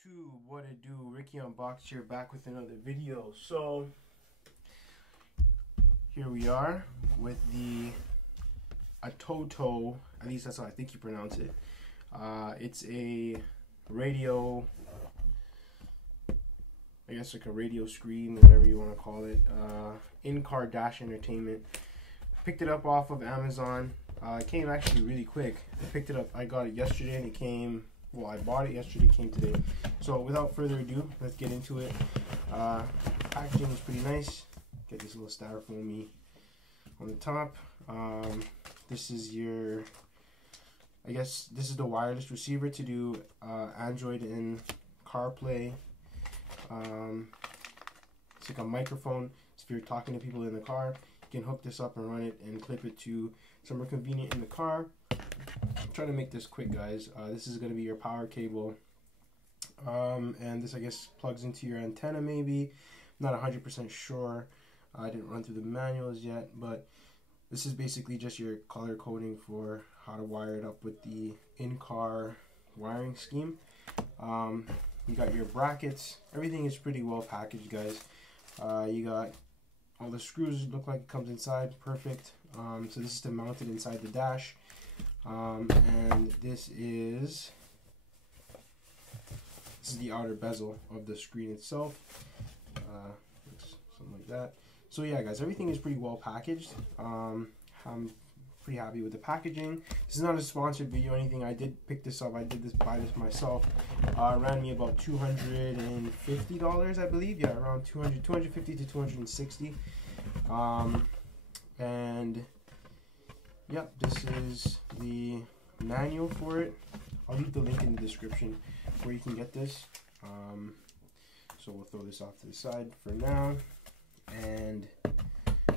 YouTube, what it do? Ricky Unboxed here, back with another video. So here we are with the ATOTO, at least that's how I think you pronounce it. It's a radio, I guess like a radio screen, whatever you want to call it. In-car dash entertainment. Picked it up off of Amazon. It came actually really quick. I picked it up, I got it yesterday and it came, well, I bought it yesterday, it came today. So without further ado, let's get into it. Packaging is pretty nice. Get this little styrofoamy on the top. This is your, I guess this is the wireless receiver to do Android and CarPlay. It's like a microphone, so if you're talking to people in the car, you can hook this up and run it and clip it to somewhere convenient in the car. I'm trying to make this quick, guys. This is going to be your power cable, and this I guess plugs into your antenna maybe. Not 100% sure. I didn't run through the manuals yet, but this is basically just your color coding for how to wire it up with the in-car wiring scheme. You got your brackets. Everything is pretty well packaged, guys. You got all the screws, look like it comes inside, perfect. So this is to mount it inside the dash. And this is the outer bezel of the screen itself. Looks something like that. So yeah, guys, everything is pretty well packaged. I'm pretty happy with the packaging. This is not a sponsored video or anything. I did pick this up. I did buy this myself. It ran me about $250, I believe. Yeah, around 250 to 260. And yep, this is the manual for it. I'll leave the link in the description where you can get this. So we'll throw this off to the side for now. And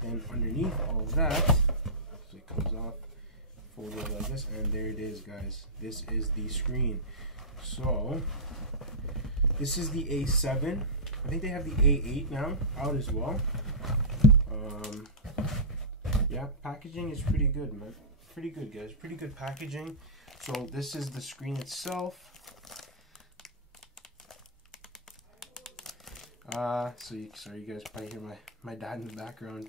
then underneath all of that, so it comes off, folded like this, and there it is, guys. This is the screen. So this is the A7. I think they have the A8 now out as well. Yeah, packaging is pretty good, man. Pretty good, guys. Pretty good packaging. So this is the screen itself. Sorry, you guys probably hear my dad in the background.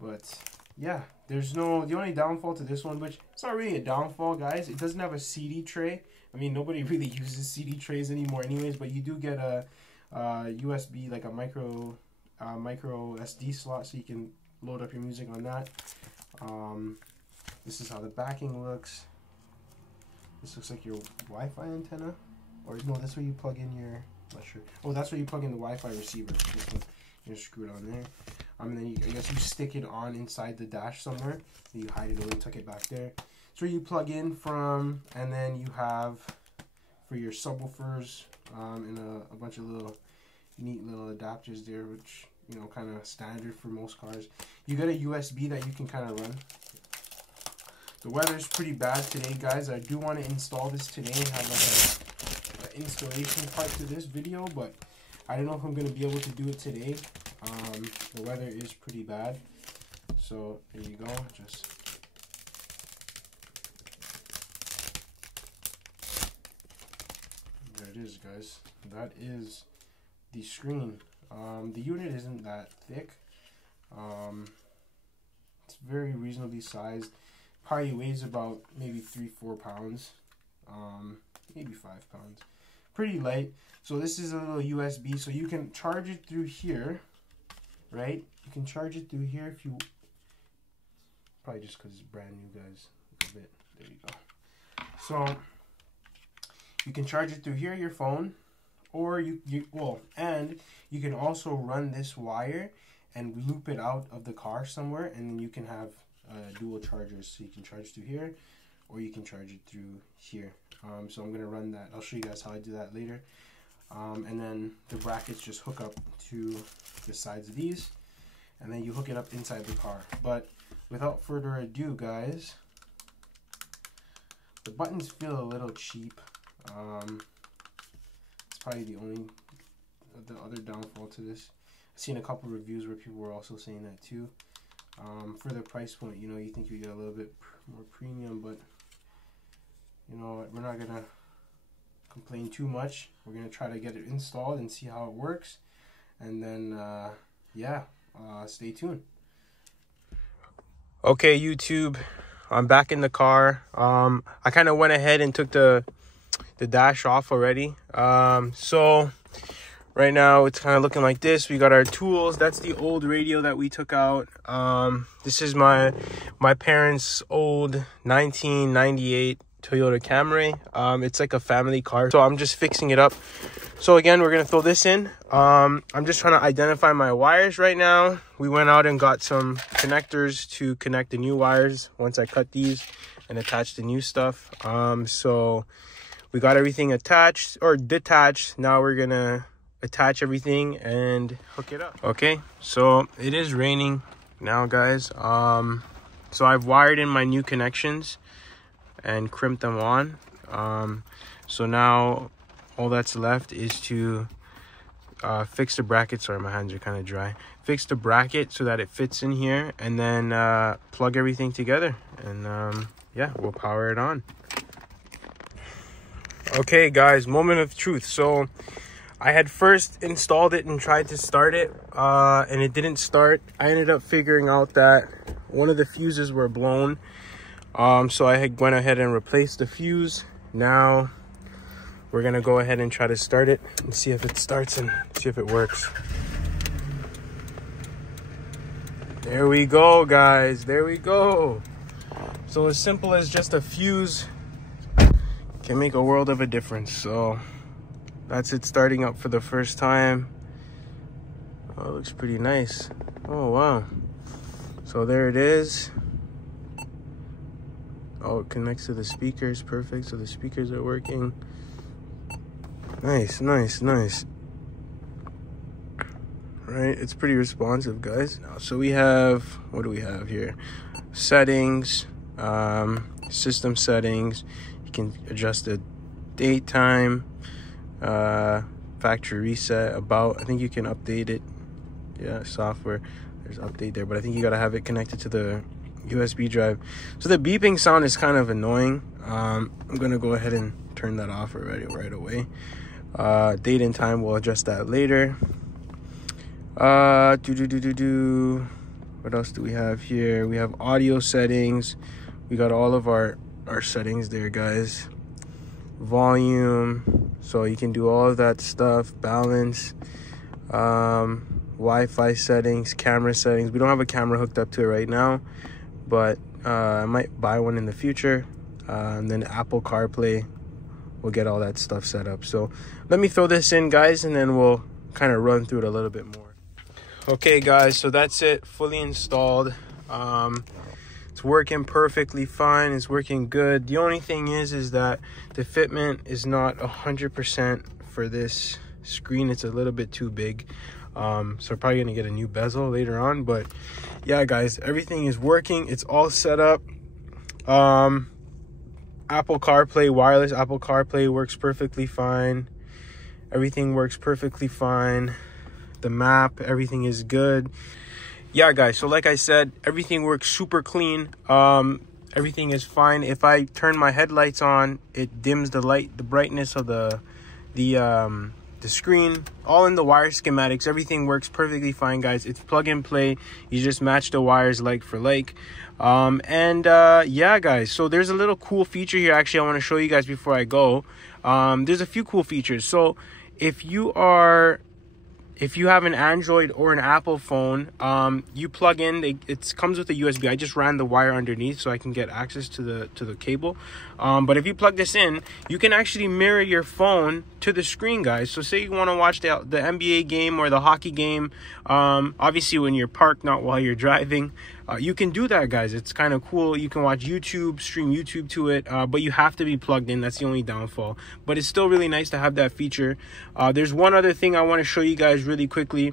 But yeah, the only downfall to this one, which it's not really a downfall, guys, it doesn't have a CD tray. I mean, nobody really uses CD trays anymore anyways, but you do get a USB, like a micro SD slot, so you can load up your music on that. This is how the backing looks. This looks like your Wi-Fi antenna, or no, that's where you plug in your, I'm not sure. Oh, that's where you plug in the Wi-Fi receiver. This one, you screw it on there. And then I guess you stick it on inside the dash somewhere. You hide it away, tuck it back there. So you plug in from, and then you have for your subwoofers and a bunch of little neat little adapters there, which, you know, kind of standard for most cars. You got a USB that you can kind of run. The weather's pretty bad today, guys. I do want to install this today and have like an installation part to this video, but I don't know if I'm going to be able to do it today. The weather is pretty bad. So there you go. Just there it is, guys. That is the screen. The unit isn't that thick. It's very reasonably sized. Probably weighs about maybe 3-4 pounds, maybe 5 pounds. Pretty light. So this is a little USB, so you can charge it through here, right? You can charge it through here if you, probably just because it's brand new, guys. A bit. There you go. So you can charge it through here, your phone. Or and you can also run this wire and loop it out of the car somewhere, and then you can have dual chargers. So you can charge through here, or you can charge it through here. So I'm gonna run that. I'll show you guys how I do that later. And then the brackets just hook up to the sides of these, and then you hook it up inside the car. But without further ado, guys, the buttons feel a little cheap. Probably the other downfall to this. I've seen a couple reviews where people were also saying that too. For the price point, you know, you think you get a little bit more premium, but you know, we're not gonna complain too much. We're gonna try to get it installed and see how it works, and then yeah, stay tuned. Okay, YouTube, I'm back in the car. I kind of went ahead and took the dash off already. So right now it's kind of looking like this. We got our tools. That's the old radio that we took out. This is my parents' old 1998 Toyota Camry. It's like a family car, so I'm just fixing it up. So again, we're gonna throw this in. I'm just trying to identify my wires right now. We went out and got some connectors to connect the new wires once I cut these and attach the new stuff. So we got everything attached or detached. Now we're gonna attach everything and hook it up. Okay, so it is raining now, guys. So I've wired in my new connections and crimped them on. So now all that's left is to fix the bracket. Sorry, my hands are kind of dry. Fix the bracket so that it fits in here, and then plug everything together, and yeah, we'll power it on. Okay guys, moment of truth. So I had first installed it and tried to start it, and it didn't start. I ended up figuring out that one of the fuses were blown. So I went ahead and replaced the fuse. Now we're gonna go ahead and try to start it and see if it starts and see if it works. There we go, guys. There we go. So as simple as just a fuse can make a world of a difference. So that's it starting up for the first time. Oh, it looks pretty nice. Oh, wow. So there it is. Oh, it connects to the speakers. Perfect. So the speakers are working. Nice, nice, nice. Right, it's pretty responsive, guys. So we have, what do we have here? Settings, system settings. You can adjust the date, time, factory reset, about. I think you can update it. Yeah, software. There's update there, but I think you gotta have it connected to the USB drive. So the beeping sound is kind of annoying. I'm gonna go ahead and turn that off right away. Date and time, we'll adjust that later. What else do we have here? We have audio settings. We got all of our settings there, guys. Volume, so you can do all of that stuff. Balance, Wi-Fi settings, camera settings. We don't have a camera hooked up to it right now, but I might buy one in the future. And then Apple CarPlay, we'll get all that stuff set up. So let me throw this in, guys, and then we'll kind of run through it a little bit more. Okay, guys, so that's it, fully installed. It's working perfectly fine. It's working good. The only thing is that the fitment is not 100% for this screen. It's a little bit too big. So I'm probably gonna get a new bezel later on. But yeah, guys, everything is working. It's all set up. Apple CarPlay, wireless Apple CarPlay works perfectly fine. Everything works perfectly fine. The map, everything is good. Yeah, guys, so like I said, everything works super clean. Everything is fine. If I turn my headlights on, it dims the light, the brightness of the screen. All in the wire schematics. Everything works perfectly fine, guys. It's plug and play. You just match the wires like for like. Yeah, guys, so there's a little cool feature here. Actually, I want to show you guys before I go. There's a few cool features. So if you have an Android or an Apple phone, you plug in, it comes with a USB. I just ran the wire underneath so I can get access to the cable. But if you plug this in, you can actually mirror your phone to the screen, guys. So say you want to watch the NBA game or the hockey game, obviously when you're parked, not while you're driving. You can do that, guys. It's kind of cool. You can watch YouTube, stream YouTube to it, but you have to be plugged in. That's the only downfall. But it's still really nice to have that feature. There's one other thing I want to show you guys really quickly.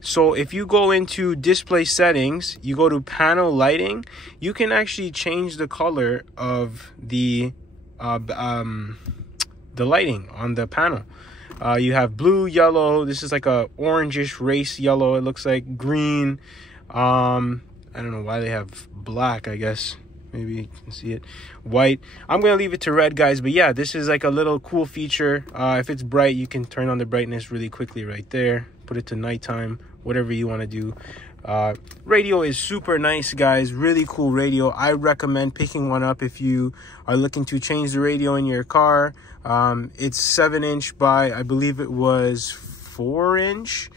So if you go into display settings, you go to panel lighting, you can actually change the color of the lighting on the panel. You have blue, yellow. This is like a orangish race yellow. It looks like green. I don't know why they have black. I guess maybe you can see it, white. I'm gonna leave it to red, guys, but yeah, this is like a little cool feature. If it's bright, you can turn on the brightness really quickly right there, put it to nighttime, whatever you want to do. Radio is super nice, guys. Really cool radio. I recommend picking one up if you are looking to change the radio in your car. It's 7-inch by, I believe it was 4-inch.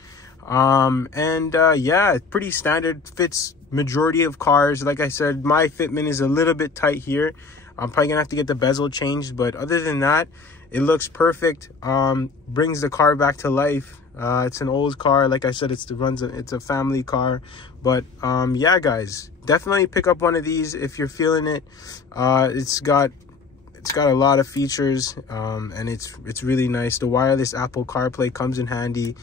Yeah, pretty standard, fits majority of cars. Like I said, my fitment is a little bit tight here. I'm probably gonna have to get the bezel changed, but other than that, it looks perfect. Brings the car back to life. It's an old car, like I said, it's a family car. But yeah, guys, definitely pick up one of these if you're feeling it. It's got a lot of features, and it's really nice. The wireless Apple CarPlay comes in handy.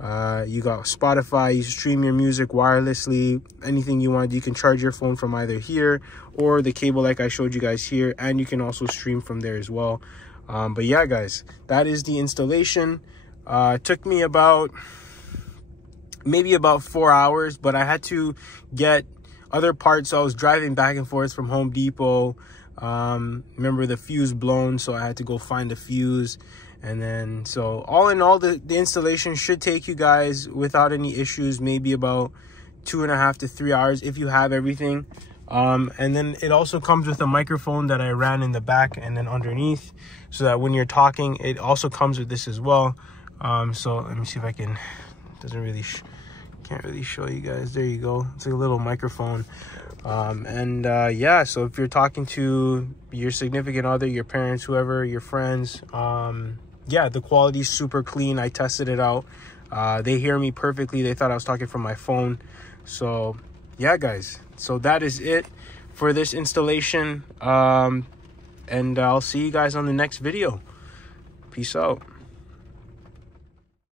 You got Spotify, you stream your music wirelessly, anything you want. You can charge your phone from either here or the cable like I showed you guys here, and you can also stream from there as well. But yeah, guys, that is the installation. It took me maybe about 4 hours, but I had to get other parts. So I was driving back and forth from Home Depot. Remember, the fuse blown, so I had to go find the fuse. And then, so all in all, the installation should take you guys, without any issues, maybe about 2.5 to 3 hours if you have everything. And then it also comes with a microphone that I ran in the back and then underneath, so that when you're talking, it also comes with this as well. So let me see if I can, can't really show you guys. There you go. It's like a little microphone. Yeah, so if you're talking to your significant other, your parents, whoever, your friends, yeah, the quality's super clean. I tested it out. They hear me perfectly. They thought I was talking from my phone. So yeah, guys, so that is it for this installation. And I'll see you guys on the next video. Peace out.